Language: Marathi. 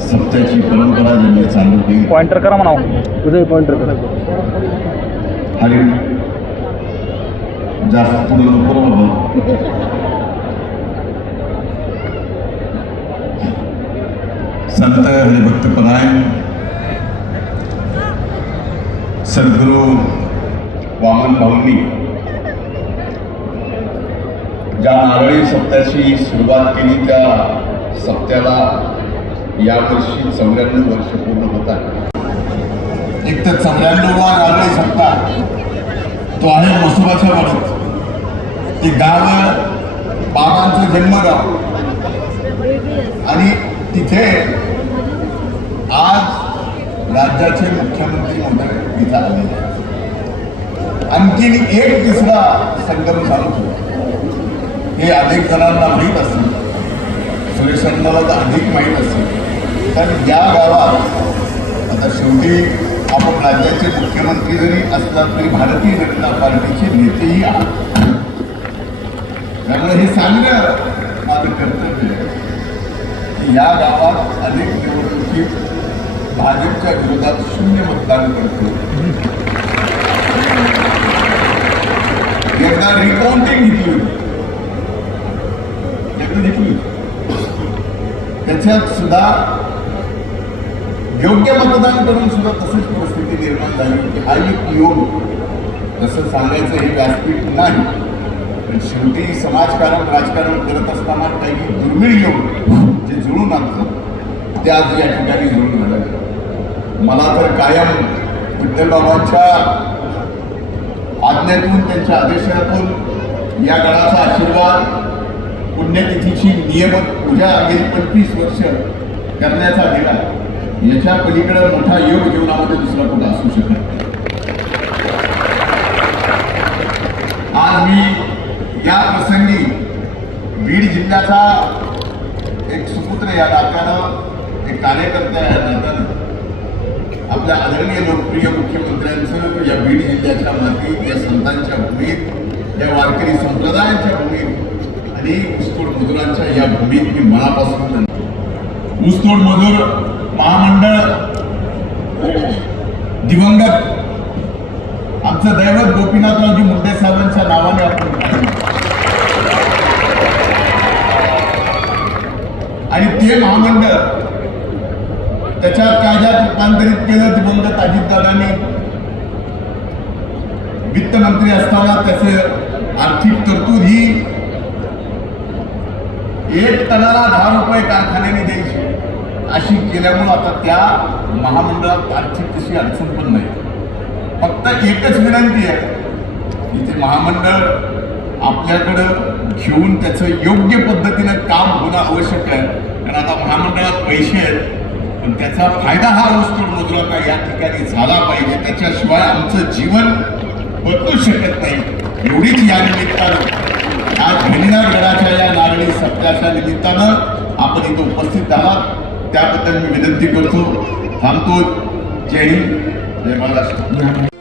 सप्त्याची परंपरा ज्यांनी चालू केली, पॉइंटर करा म्हणा, उदय पॉइंटर करा. हरी जास्त पुढे नको बाबा. संत हरिभक्तपरायण सद्गुरू वामन भाऊंनी ज्या नारळी सप्त्याची सुरुवात केली त्या सप्त्याला यावर्षी 94 वर्ष पूर्ण होत आहे. एक तर 94वा नारळी सप्ताह तो आहे म्हसोबाच्या वाडीत. ते गाव बाबांचं जन्मगाव आणि तिथे आज राज्याचे मुख्यमंत्री महोदय इथं आलेले आहेत. आणखीन एक तिसरा संगम चालू होता. हे अनेक जणांना माहीत असेल, सुरेशांना तर अधिक माहीत असेल. कारण या गावात आता शेवटी आपण राज्याचे मुख्यमंत्री जरी असलात तरी भारतीय जनता पार्टीचे नेतेही आहात. त्यामुळे हे सांगणं माझं कर्तव्य आहे की या गावात अनेक निवडणुकीत भाजपच्या विरोधात 0 मतदान करतो. एकदा रिकाउंटिंग घेतली, त्याच्यात सुद्धा योग्य मतदान करून सुद्धा तशीच परिस्थिती निर्माण झाली की हा एक योग, तसं सांगायचं हे व्यासपीठ नाही, पण शेवटी समाजकारण राजकारण करत असताना काही दुर्मिळ योग जे जुळून आणतात ते आज या ठिकाणी जुळून आलं. मला तर कायम विठ्ठलबाबांच्या आज्ञेतून, त्यांच्या आदेशातून या गडाचा आशीर्वाद, पुण्यतिथीची नियमित पूजा गेली 25 वर्ष करण्याचा गेला. याच्या पलीकडे मोठा योग जीवनामध्ये दुसरा कुठं असू शकत नाही. आज मी या प्रसंगी बीड जिल्ह्याचा एक सुपुत्र या नात्यानं, एक कार्यकर्ता या नात्यानं आपल्या आदरणीय लोकप्रिय मुख्यमंत्र्यांचं या बीड जिल्ह्याच्या मातीत, या संतांच्या भूमीत, या वारकरी संप्रदायांच्या भूमीत आणि ऊसतोड मजुरांच्या या भूमीत मी मनापासून ऊसतोड मजूर महामंडळ दिवंगत आमचं दैवत गोपीनाथरावजी मुंडे साहेबांच्या नावाने आपण आणि ते महामंडळ त्याच्या कायद्यात रूपांतरित केलं. दिवंगत अजितदादांनी वित्तमंत्री असताना त्याचे आर्थिक तरतूद ही 1 टनाला 10 रुपये कारखान्याने द्यायची अशी केल्यामुळं आता त्या महामंडळात आर्थिक तशी अडचण पण नाही. फक्त एकच विनंती आहे की ते महामंडळ आपल्याकडं घेऊन त्याचं योग्य पद्धतीनं काम होणं आवश्यक आहे. कारण आता महामंडळात पैसे आहेत, पण त्याचा फायदा हा ऊसतोड मजुरांना या ठिकाणी झाला पाहिजे. त्याच्याशिवाय आमचं जीवन बदलू शकत नाही. एवढीच या निमित्तानं आज भैनीनाथ गडाच्या या नारळी सप्त्याच्या निमित्तानं आपण इथं उपस्थित आहात, त्याबद्दल मी विनंती करतो. थांबतो. जय हिंद, जय महाराष्ट्र.